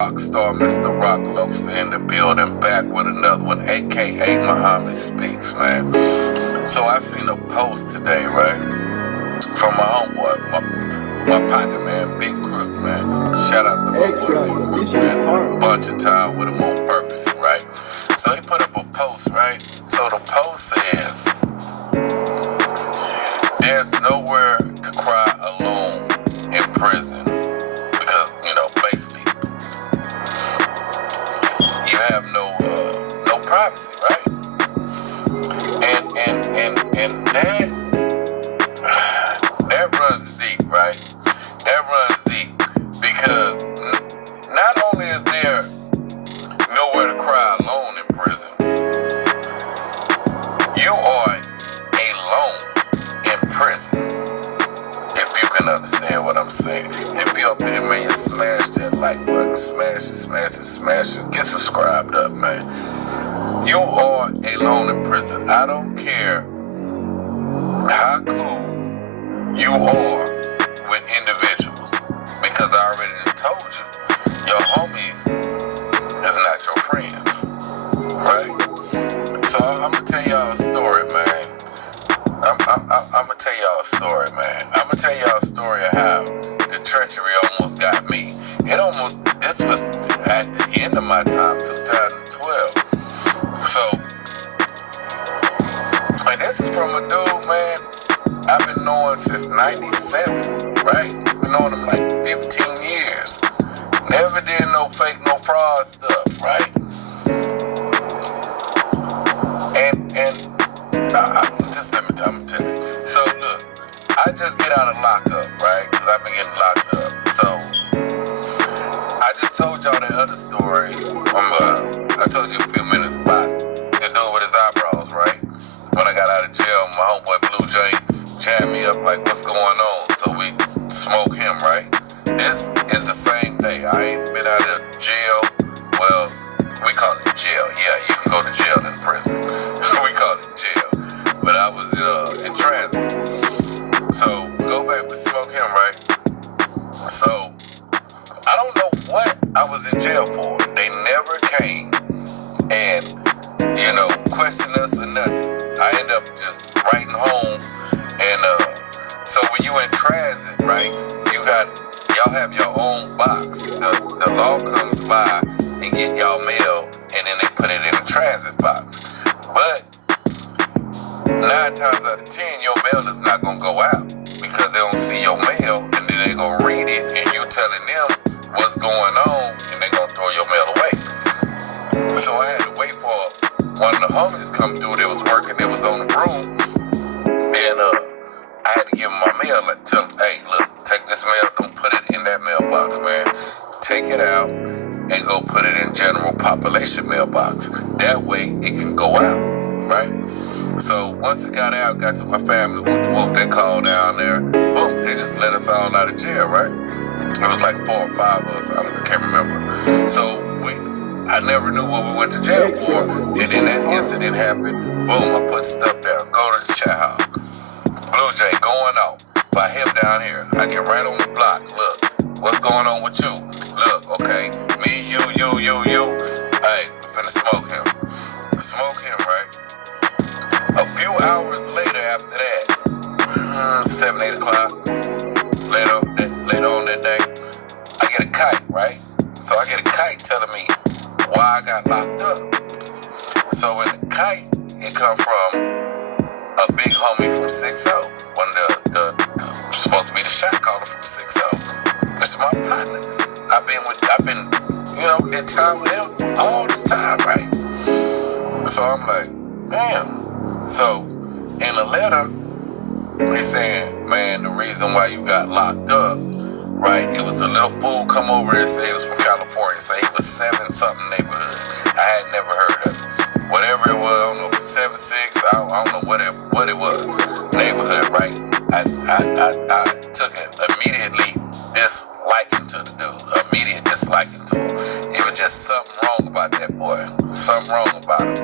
Rockstar Mr. Rock Loaster in the building, back with another one, aka Muhammad Speaks, man. So I seen a post today, right, from my homeboy, my partner, man, Big Crook, man. Shout out to my boy Big Crook, man. Bunch of time with him on Ferguson, right? So he put up a post, right? So the post says, "There's nowhere to cry alone in prison because, basically, you have no privacy, right?" And that runs deep, right? That runs deep because not only is there nowhere to cry alone in prison, you are alone in prison. If you can understand what I'm saying. If you're up in here, man, you smash that like button, smash it, get subscribed up, man. You are alone in prison. I don't care how cool you are with individuals, because I already told you, your homies is not your friends, right? So I'm gonna tell y'all a story, man. I'm gonna tell y'all a story, man. I'm gonna tell y'all a story of how the treachery almost got me. This was at the end of my time, 2012. So, and this is from a dude, man, I've been knowing since 97, right? Been knowing him like 15 years. Never did no fake, no fraud stuff, right? Just let me tell you. So look, I just get out of lockup, right? Because I've been getting locked up. So I just told y'all that other story. I told you a few minutes about the dude with his eyebrows, right? When I got out of jail, my homeboy Blue Jay jammed me up like, what's going on? So we smoke him, right? This is the same day. I ain't been out of jail. Well, we call it jail. Yeah, you can go to jail in prison. We call it jail. But I was in transit. So go back, we smoke him, right? So I don't know what I was in jail for. They never came and, question us or nothing. I end up just writing home. And so when you in transit, right, y'all have your own box. The law comes by and get y'all mail, and then they put it in a transit box. But 9 times out of 10, your mail is not gonna go out because they don't see your mail, and then they gonna read it, and you telling them what's going on, and they gonna throw your mail away. So I had to wait for one of the homies to come through. They was working. They was on the broom, and I had to give him my mail and tell him, hey, look, take this mail, don't put it in that mailbox, man. Take it out and go put it in general population mailbox. That way it can go out, right? So once it got out, got to my family, whoop, they called down there, boom, they just let us all out of jail, right? It was like 4 or 5 of us, I can't remember. So I never knew what we went to jail for, and then that incident happened, boom, I put stuff down, go to the chat house. Blue Jay going off by him down here. I get right on the block. Look, what's going on with you? Look, okay, me, you. Hey, finna smoke him. Smoke him, right? A few hours later after that, 7, 8 o'clock, later on that day, I get a kite, right? So I get a kite telling me why I got locked up. So in the kite, it come from a big homie from 6-0, one of the supposed to be the shot caller from 6-0. It's my partner. I've been, did time with him all this time, right? So I'm like, damn. So in the letter, they saying, man, the reason why you got locked up, right? It was a little fool come over and say he was from California, say he was 7-something neighborhood. I had never heard of it. Whatever it was, I don't know, 7-6, I don't know what it was. Neighborhood, right? I took it immediately disliking to the dude. Immediate disliking to him. It was just something wrong about that boy. Something wrong about him.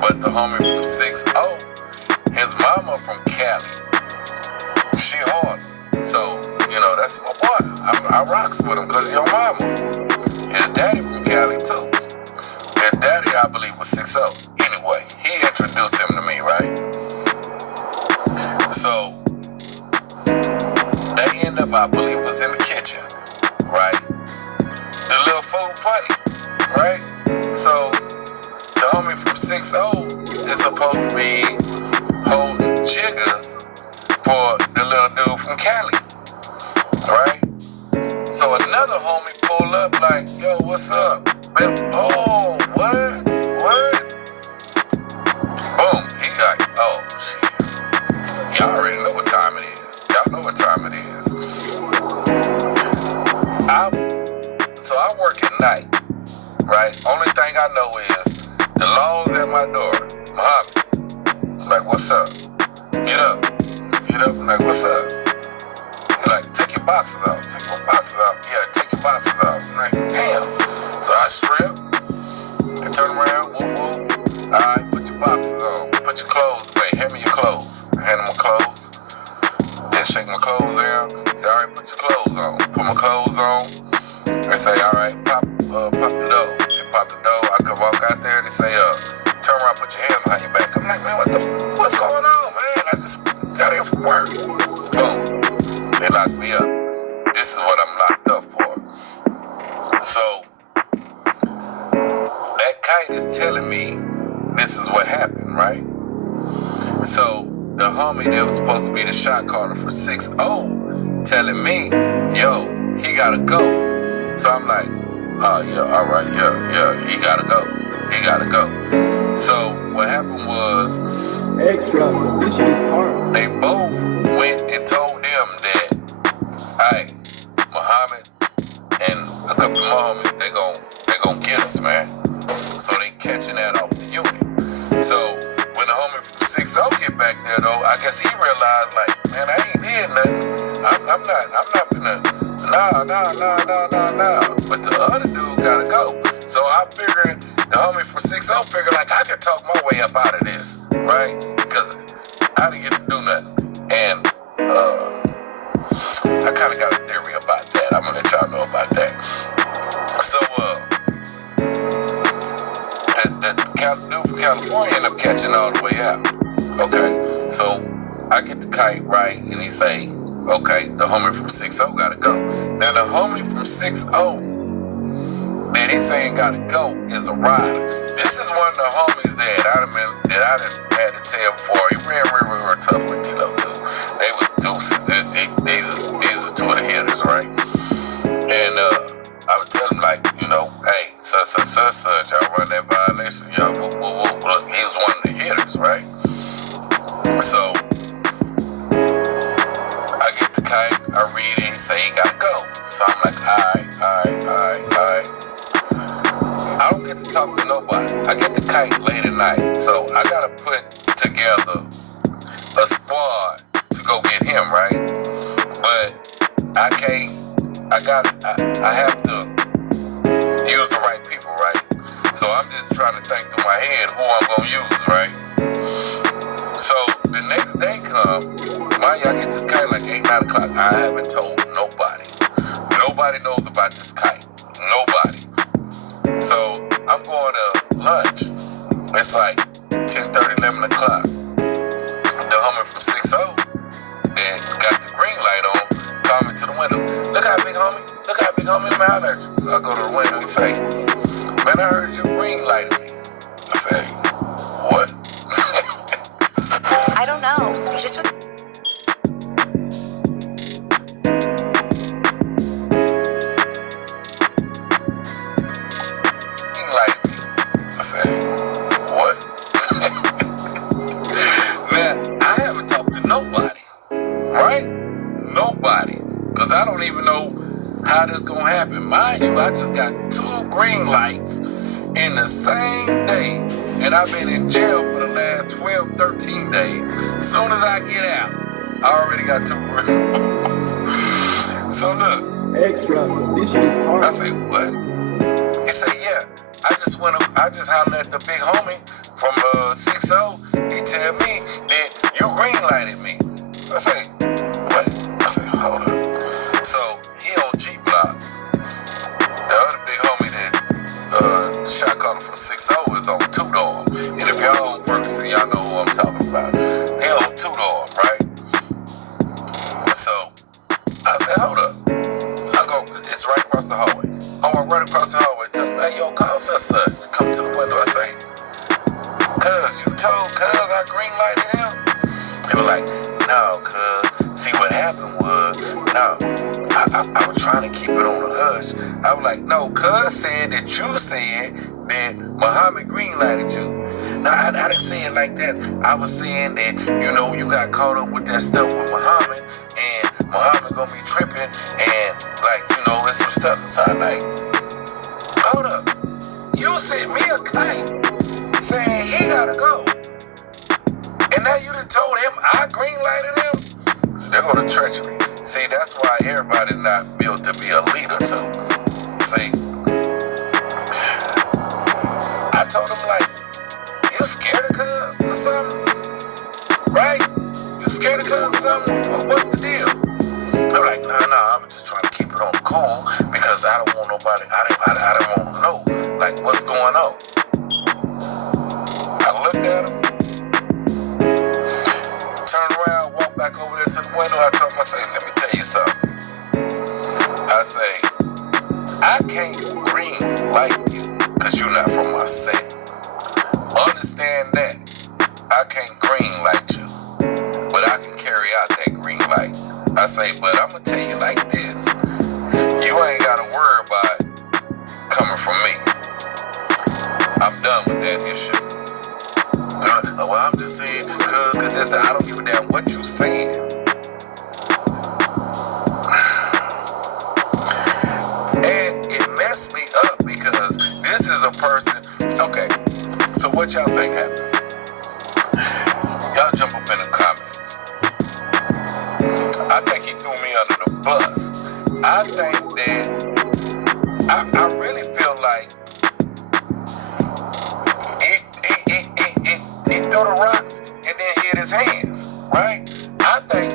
But the homie from 6-0, his mama from Cali, she hard. So, that's my boy. I rocks with him because your mama. His daddy from Cali too. His daddy, I believe, was 6'0". Anyway, he introduced him to me, right? So they end up, I believe, was in the kitchen, right? The little food fight, right? So the homie from 6'0" is supposed to be holding jiggers for the little dude from Cali, right? So another homie pull up like, yo, what's up? Oh, what? Boom, he got, oh, shit. Y'all already know what time it is. Y'all know what time it is. So I work at night, right? Only thing I know is the law's at my door. Muhammad, I'm like, what's up? Get up. I'm like, what's up? He's like, take your boxes out. Take my boxes out. Yeah, take your boxes out. I'm like, damn. So I strip and turn around. Whoop, whoop. All right, put your boxes on. Put your clothes away. Hand me your clothes. I hand him my clothes. Then shake my clothes down. Say, all right, put your clothes on. Put my clothes on. They say, all right, pop the door. They pop the door. I can walk out there and they say, turn around, put your hands behind your back. I'm like, man, what's going on, man? I just got here from work. Boom. They locked me up. This is what I'm locked up for. So that kite is telling me this is what happened, right? So the homie that was supposed to be the shot caller for 6'0" telling me, yo, he gotta go. So I'm like, oh yeah, all right, yeah, he gotta go. So what happened was, extra, this shit is hard. They both went and told them that, hey, Muhammad and a couple more homies, they gon' get us, man. So they catching that off the unit. So when the homie from 6'0" get back there though, I guess he realized like, man, I ain't did nothing. I'm not finna, nah. But the other dude gotta go. So I figured the homie from 6'0" figured like I could talk my way up out of this, right? Because I didn't get to do nothing. And I kind of got a theory about that. I'm gonna let y'all know about that. So the dude from California ended up catching all the way out. Okay, so I get the kite right, and he say, okay, the homie from 6'0" gotta go. Now the homie from 6'0" that he's saying gotta go is a rider. This is one of the homies that I done had to tell before. He ran real tough with D-Lo too. They were deuces. These are two of the hitters, right? And I would tell him like, you know, hey, such, y'all run that violation, y'all. Look, he was one of the hitters, right? So I get the kite, I read it, he say he gotta go. So I'm like, all right. I don't get to talk to nobody. I get the kite late at night, so I gotta put together a squad to go get him, right? But I have to use the right people, right? So I'm just trying to think through my head who I'm gonna use, right? So the next day come, I get this kite like 8, 9 o'clock. I haven't told nobody. Nobody knows about this kite. Nobody. So I'm going to lunch. It's like 10:30, 11 o'clock. The homie from 6'0" that got the green light on called me to the window. Look how big, homie. Let me holler at you. So I go to the window and say, man, I heard you green lighted me. I say, what? I don't know. It's just what... I say, what? Man, I haven't talked to nobody, right? Nobody. Because I don't even know how this gonna happen. Mind you, I just got 2 green lights in the same day. And I've been in jail for the last 12, 13 days. As soon as I get out, I already got 2 green. So look. Extra, this shit is hard. I say, what? He said, yeah. I just hollered at the big homie from 6'0". He tell me that you green lighted me. I say, what? I say, hold up. So shot caller from 60 is on Two Door. And if y'all on Ferguson, y'all know who I'm talking about. He on Two Door, right? So I said, hold up. I go, it's right across the hallway. I walk right across the hallway, tell him, hey, yo, call sister. Come to the window. I say, cuz, you told cuz I green lighted him? He was like, no, cuz. See, what happened was, no, I was trying to keep it on the hush. I was like, no, cuz said that you said that Muhammad green lighted you. No, I didn't say it like that. I was saying that, you know, you got caught up with that stuff with Muhammad, and Muhammad gonna be tripping, and, like, you know, there's some stuff inside, like, hold up. You sent me a kite saying he gotta go. And now you done told him I green lighted him? So there go the treachery. See, that's why everybody's not built to be a leader, too. See, I told him, like, you scared of cuz or something? Right? You scared of cuz or something? Well, what's the deal? I'm like, nah, I was just trying to keep it on cool because I don't want nobody, I don't want to know, like, what's going on. I looked at him, turned around, walked back over there to the window. I told him, I say, let me tell you something. I say, I can't green like you because you're not from my set. Understand that. I can't green like you, but I can carry out that green light. I say, but I'm going to tell you like this. You ain't got to worry about it coming from me. I'm done with that issue. Well, I'm just saying, cuz this, I don't give a damn what you saying. And it messed me up because this is a person, okay, so what y'all think happened? Y'all jump up in the comments. I think he threw me under the bus. I think that, I really feel like he threw the rocks and then hit his hands, right? I think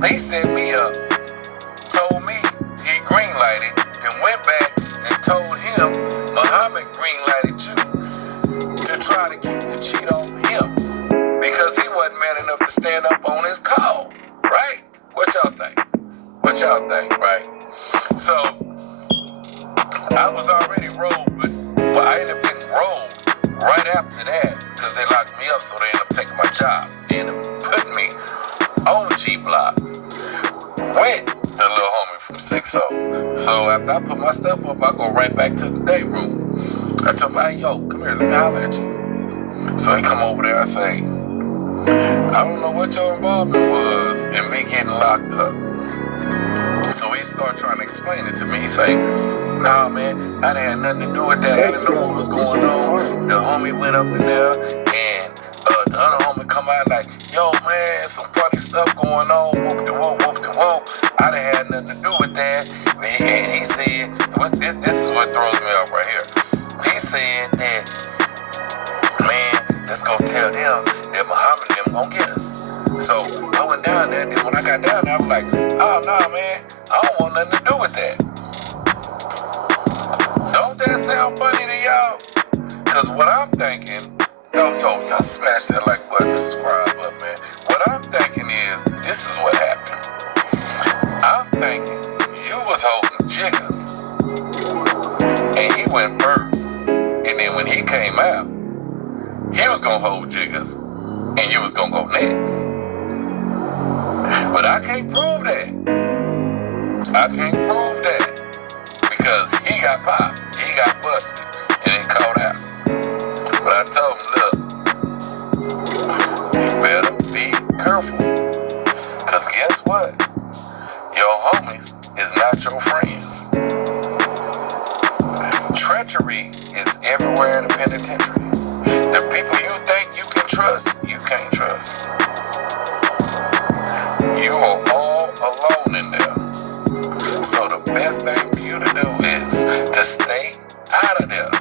they set me up, told me he green lighted, then went back and told him Muhammad green lighted you to try to keep the cheat off him because he wasn't man enough to stand up on his call, right? What y'all think? What y'all think, right? So I was already rolled, but I ended up getting rolled right after that because they locked me up, so they ended up taking my job. They ended up putting me on G Block with the little homie from 60. So after I put my stuff up, I go right back to the day room. I tell him, hey, yo, come here, let me holler at you. So he come over there, I say, I don't know what your involvement was in me getting locked up. So he started trying to explain it to me. He say, nah, man, I didn't have nothing to do with that. I didn't know what was going on. The homie went up in there, and the other homie come out like, yo, man, some funny stuff going on. Whoop-de-whoop, whoop-de-whoop. I didn't have nothing to do with that. And he said, this is what throws me off right here. He said that, man, let's go tell them that Muhammad and them gonna get us. So I went down there, and when I got down there, I was like, oh, nah, man, I don't want nothing to do with that. Don't that sound funny to y'all? Because what I'm thinking, y'all smash that like button and subscribe up, man. What I'm thinking is, this is what happened. I'm thinking you was holding Jiggers, and he went first. And then when he came out, he was going to hold Jiggers, and you was going to go next. But I can't prove that. I can't prove that. Because he got popped, he got busted, and then caught out. But I told him, look, you better be careful. Because guess what? Your homies is not your friends. Treachery is everywhere in the penitentiary. The people you think you can trust, you can't trust. You are all alone in there. So the best thing for you to do is to stay out of there.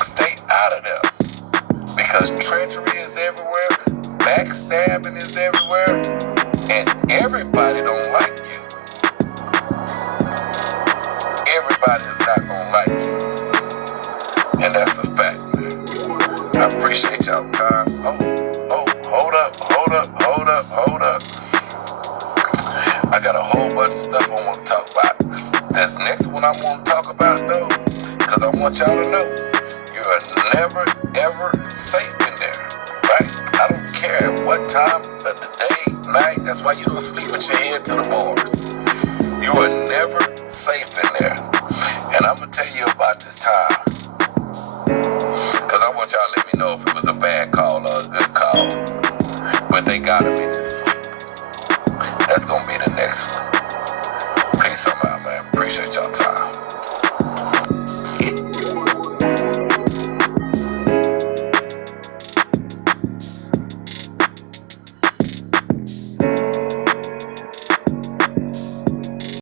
Stay out of there. Because treachery is everywhere, backstabbing is everywhere, and everybody don't like you. Everybody is not gonna like you. I appreciate y'all time. Hold up. I got a whole bunch of stuff I want to talk about. This next one I want to talk about, though, because I want y'all to know, you are never, ever safe in there, right? I don't care what time of the day, night, that's why you don't sleep with your head to the bars. You are never safe in there. And I'm going to tell you about this time, because I want y'all to let me know if it was a bad call or a good call. But they got him in his sleep. That's going to be the next one. Peace, I'm out.